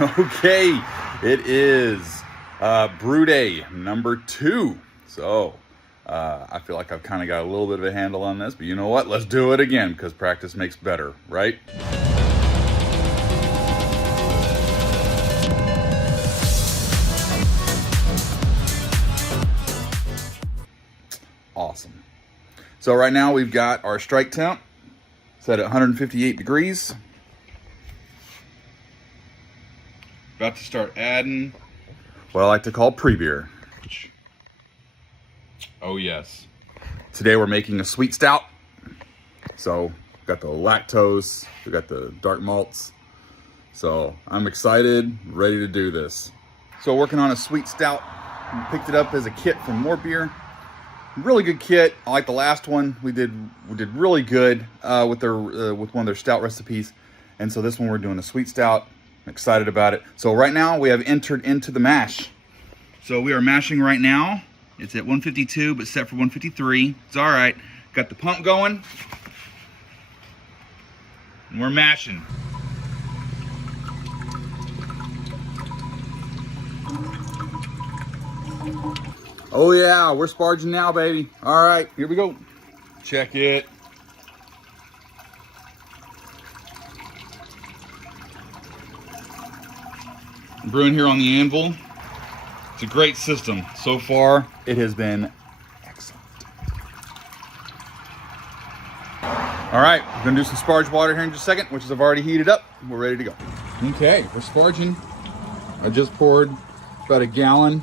Okay, it is brew day number 2. So I feel like I've kind of got a little bit of a handle on this, but you know what? Let's do it again because practice makes better, right? Awesome. So right now we've got our strike temp set at 158 degrees. About to start adding what I like to call pre-beer. Oh yes. Today we're making a sweet stout. So we've got the lactose, we've got the dark malts. So I'm excited, ready to do this. So working on a sweet stout. We picked it up as a kit from MoreBeer. Really good kit. I like the last one. We did really good with one of their stout recipes. And so this one we're doing a sweet stout. I'm excited about it. So right now we have entered into the mash. So we are mashing right now. It's at 152, but set for 153. It's all right. Got the pump going. And we're mashing. Oh yeah, we're sparging now, baby. All right, here we go. Check it. I'm brewing here on the anvil. It's a great system. So far, it has been excellent. All right, we're gonna do some sparge water here in just a second, which is I've already heated up. We're ready to go. Okay, we're sparging. I just poured about a gallon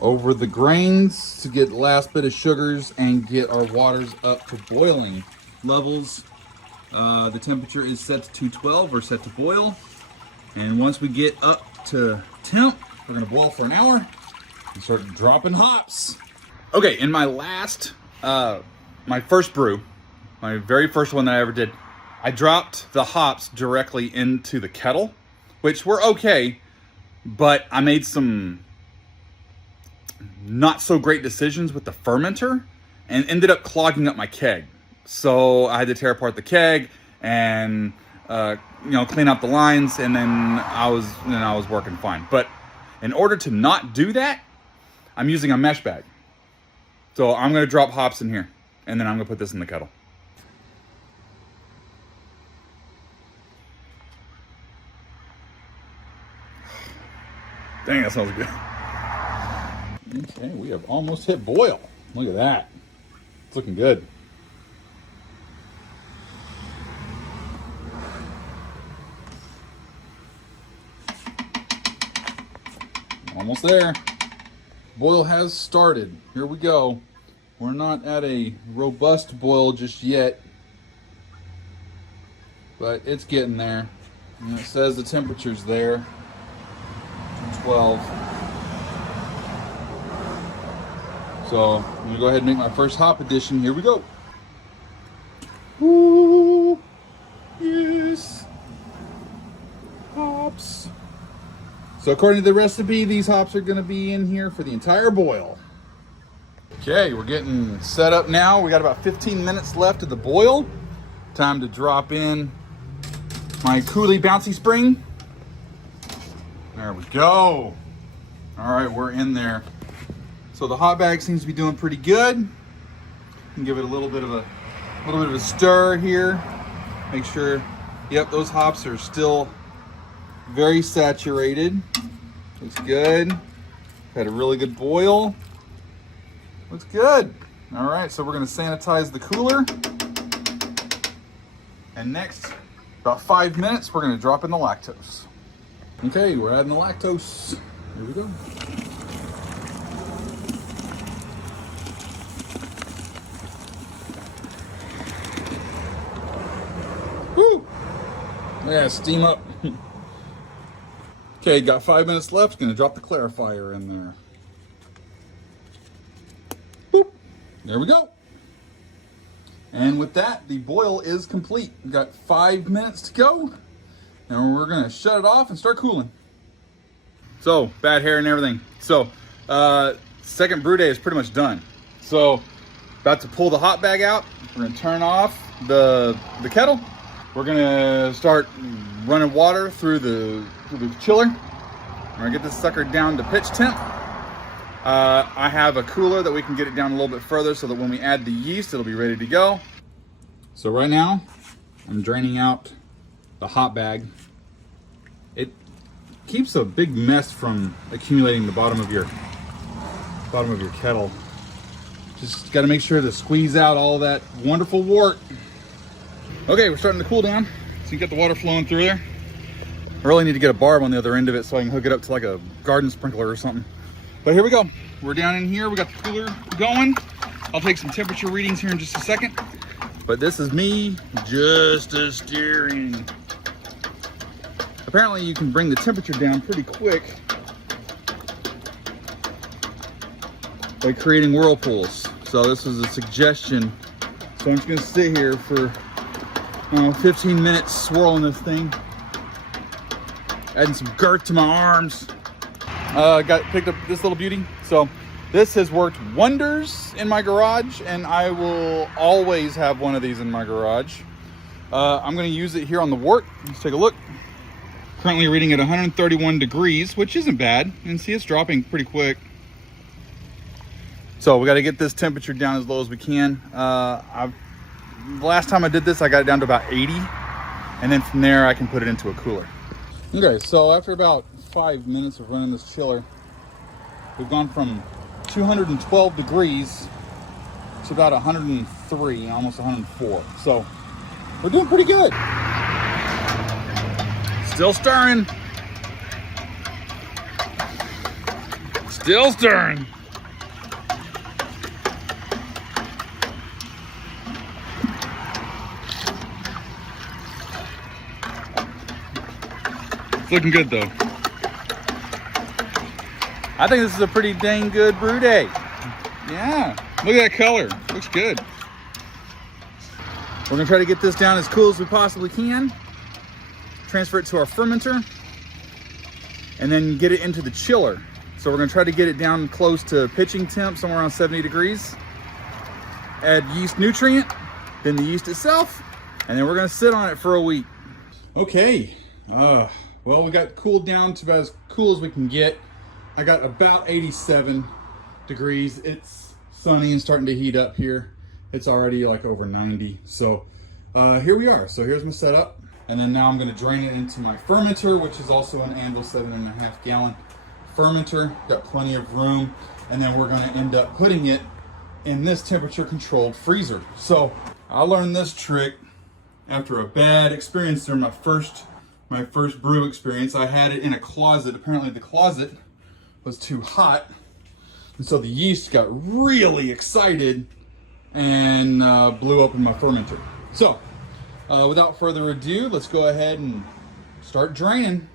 over the grains to get the last bit of sugars and get our waters up to boiling levels. The temperature is set to 212 or set to boil. And once we get up to temp, we're gonna boil for an hour and start dropping hops. Okay, in my last, my first brew, my very first one that I ever did, I dropped the hops directly into the kettle, which were okay, but I made some not so great decisions with the fermenter and ended up clogging up my keg. So I had to tear apart the keg and clean up the lines, and then I was working fine. But in order to not do that, I'm using a mesh bag. So I'm gonna drop hops in here, and then I'm gonna put this in the kettle. Dang, that smells good. Okay, we have almost hit boil. Look at that. It's looking good. Almost there. Boil has started. Here we go. We're not at a robust boil just yet, but it's getting there. And it says the temperature's there. 12. So I'm gonna go ahead and make my first hop addition. Here we go. Ooh, yes. Hops. So according to the recipe, these hops are gonna be in here for the entire boil. Okay, we're getting set up now. We got about 15 minutes left of the boil. Time to drop in my Coulis bouncy spring. There we go. All right, we're in there. So the hot bag seems to be doing pretty good. Can give it a little bit of a stir here. Make sure, yep, those hops are still very saturated. Looks good. Had a really good boil. Looks good. All right, so we're gonna sanitize the cooler. And next, about 5 minutes, we're gonna drop in the lactose. Okay, we're adding the lactose. Here we go. Woo! Yeah, steam up. Okay, got 5 minutes left. Gonna drop the clarifier in there. Boop. There we go. And with that, the boil is complete. We've got 5 minutes to go. And we're gonna shut it off and start cooling. So, bad hair and everything. So, second brew day is pretty much done. So, about to pull the hot bag out. We're gonna turn off the kettle. We're gonna start running water through the chiller. I'm gonna get this sucker down to pitch temp. I have a cooler that we can get it down a little bit further so that when we add the yeast, it'll be ready to go. So right now, I'm draining out the hot bag. It keeps a big mess from accumulating the bottom of your kettle. Just got to make sure to squeeze out all that wonderful wort. Okay, we're starting to cool down. So you get the water flowing through there. I really need to get a barb on the other end of it so I can hook it up to like a garden sprinkler or something. But here we go. We're down in here. We got the cooler going. I'll take some temperature readings here in just a second. But this is me just steering. Apparently you can bring the temperature down pretty quick by creating whirlpools. So this is a suggestion. So I'm just gonna sit here for 15 minutes swirling this thing. Adding some girth to my arms. Picked up this little beauty. So this has worked wonders in my garage, and I will always have one of these in my garage. I'm gonna use it here on the wort. Let's take a look. Currently reading at 131 degrees, which isn't bad. And see, it's dropping pretty quick. So we got to get this temperature down as low as we can. The last time I did this, I got it down to about 80. And then from there, I can put it into a cooler. Okay, so after about 5 minutes of running this chiller, we've gone from 212 degrees to about 103, almost 104. So we're doing pretty good. Still stirring. Still stirring. It's looking good though. I think this is a pretty dang good brew day. Yeah, look at that color. Looks good. We're gonna try to get this down as cool as we possibly can. Transfer it to our fermenter and then get it into the chiller. So we're gonna try to get it down close to pitching temp, somewhere around 70 degrees. Add yeast nutrient, then the yeast itself, and then we're gonna sit on it for a week. Okay, well, we got cooled down to about as cool as we can get. I got about 87 degrees. It's sunny and starting to heat up here. It's already like over 90. So here we are. So here's my setup. And then now I'm gonna drain it into my fermenter, which is also an Anvil 7.5 gallon fermenter. Got plenty of room. And then we're gonna end up putting it in this temperature controlled freezer. So I learned this trick after a bad experience during my first brew experience. I had it in a closet. Apparently the closet was too hot. And so the yeast got really excited and blew open my fermenter. So without further ado, let's go ahead and start draining.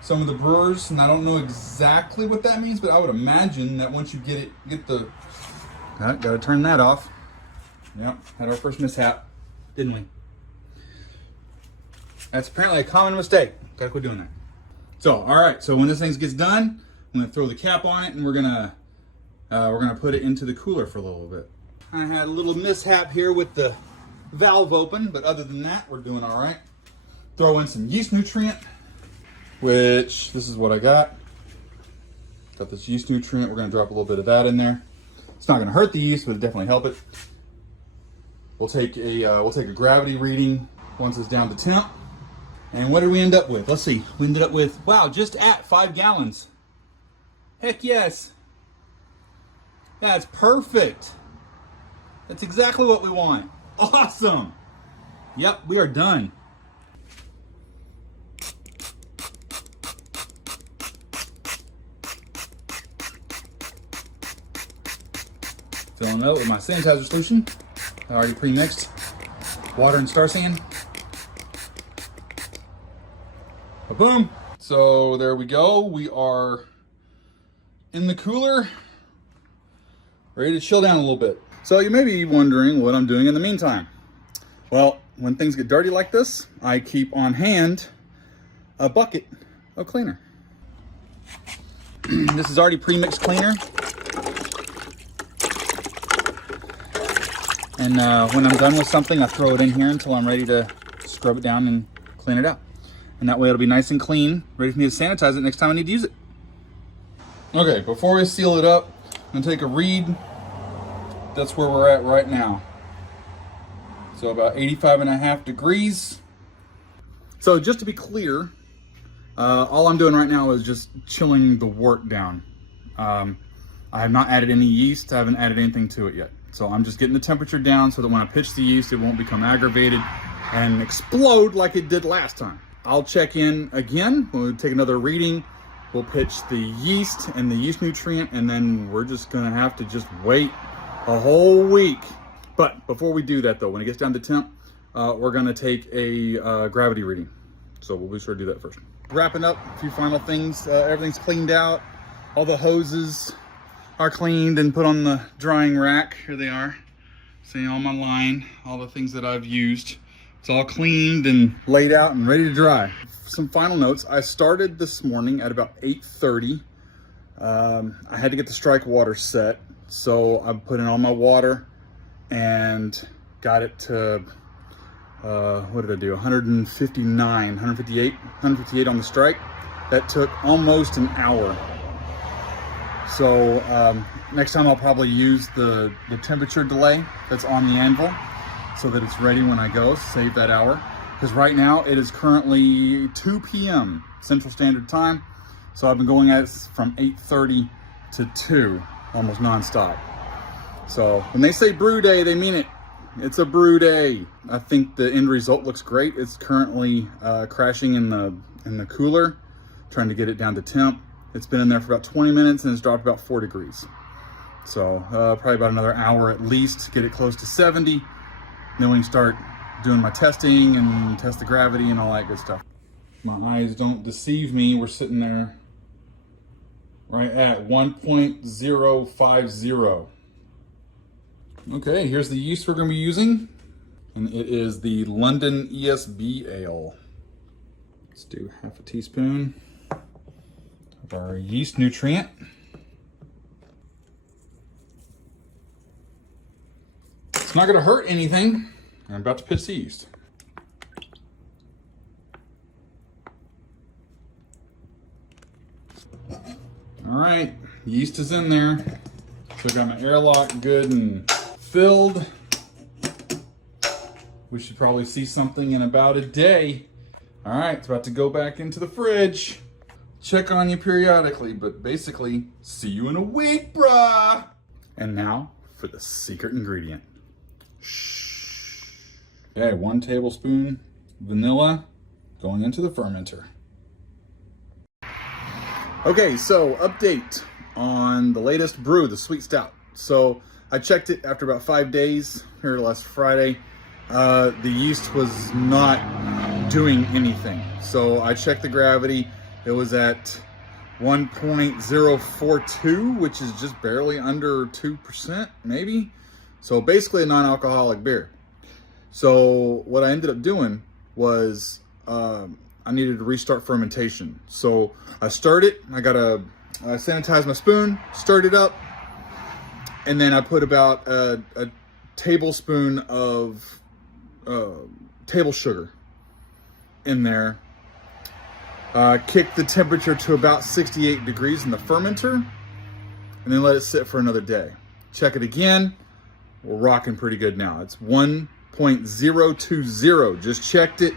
Some of the brewers, and I don't know exactly what that means, but I would imagine that once you gotta turn that off. Yep, had our first mishap, didn't we? That's apparently a common mistake. Gotta quit doing that. So, all right, so when this thing gets done, I'm gonna throw the cap on it and we're gonna put it into the cooler for a little bit. I had a little mishap here with the valve open, but other than that, we're doing all right. Throw in some yeast nutrient, which this is what I got. Got this yeast nutrient. We're gonna drop a little bit of that in there. It's not gonna hurt the yeast, but it'll definitely help it. We'll take a gravity reading once it's down to temp. And what did we end up with? Let's see. We ended up with, wow, just at 5 gallons. Heck yes. That's perfect. That's exactly what we want. Awesome. Yep, we are done. Filling it up with my sanitizer solution. I already pre-mixed water and star sand. Boom. So there we go. We are in the cooler, ready to chill down a little bit. So you may be wondering what I'm doing in the meantime. Well, when things get dirty like this, I keep on hand a bucket of cleaner. This is already pre-mixed cleaner. And when I'm done with something, I throw it in here until I'm ready to scrub it down and clean it out. And that way it'll be nice and clean, ready for me to sanitize it next time I need to use it. Okay, before I seal it up, I'm gonna take a read. That's where we're at right now. So about 85.5 degrees. So just to be clear, all I'm doing right now is just chilling the wort down. I have not added any yeast. I haven't added anything to it yet. So I'm just getting the temperature down so that when I pitch the yeast, it won't become aggravated and explode like it did last time. I'll check in again. We'll take another reading. We'll pitch the yeast and the yeast nutrient, and then we're just gonna have to just wait a whole week. But before we do that though, when it gets down to temp, we're gonna take a gravity reading. So we'll be sure to do that first. Wrapping up, a few final things. Everything's cleaned out. All the hoses are cleaned and put on the drying rack. Here they are. See all my line, all the things that I've used. It's all cleaned and laid out and ready to dry. Some final notes. I started this morning at about 8:30. I had to get the strike water set. So I put in all my water and got it to, what did I do? 158 on the strike. That took almost an hour. So next time I'll probably use the temperature delay that's on the anvil so that it's ready when I go, save that hour. Because right now it is currently 2 p.m. Central Standard Time. So I've been going at it from 8:30 to 2, almost nonstop. So when they say brew day, they mean it. It's a brew day. I think the end result looks great. It's currently crashing in the cooler, trying to get it down to temp. It's been in there for about 20 minutes and it's dropped about 4 degrees. So probably about another hour at least to get it close to 70. Then we can start doing my testing and test the gravity and all that good stuff. My eyes don't deceive me. We're sitting there right at 1.050. Okay, here's the yeast we're going to be using. And it is the London ESB Ale. Let's do half a teaspoon of our yeast nutrient. It's not going to hurt anything. I'm about to pitch the yeast. All right, yeast is in there. So I got my airlock good and filled. We should probably see something in about a day. All right, it's about to go back into the fridge. Check on you periodically, but basically, see you in a week, bruh. And now for the secret ingredient. Shh. Okay, 1 tablespoon vanilla going into the fermenter. Okay, so update on the latest brew, the Sweet Stout. So I checked it after about 5 days here last Friday. The yeast was not doing anything. So I checked the gravity. It was at 1.042, which is just barely under 2%, maybe. So basically a non-alcoholic beer. So what I ended up doing was I needed to restart fermentation. So I started, I sanitized my spoon, stirred it up, and then I put about a tablespoon of table sugar in there. Kicked the temperature to about 68 degrees in the fermenter, and then let it sit for another day. Check it again. We're rocking pretty good now. It's 1.020. Just checked it,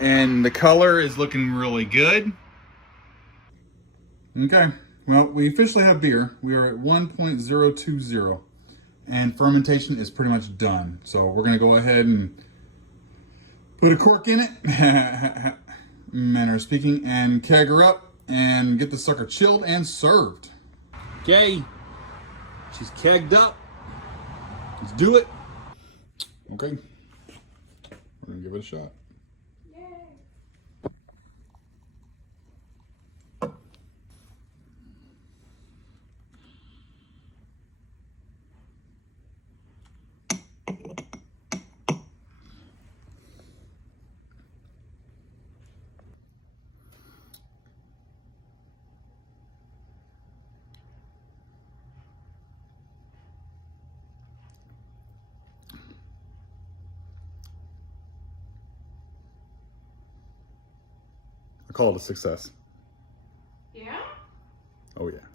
and the color is looking really good. Okay, well, we officially have beer. We are at 1.020, and fermentation is pretty much done. So we're gonna go ahead and put a cork in it, manner of speaking, and keg her up and get the sucker chilled and served. Okay, she's kegged up. Let's do it. Okay, we're gonna give it a shot. call it a success. Yeah? Oh yeah.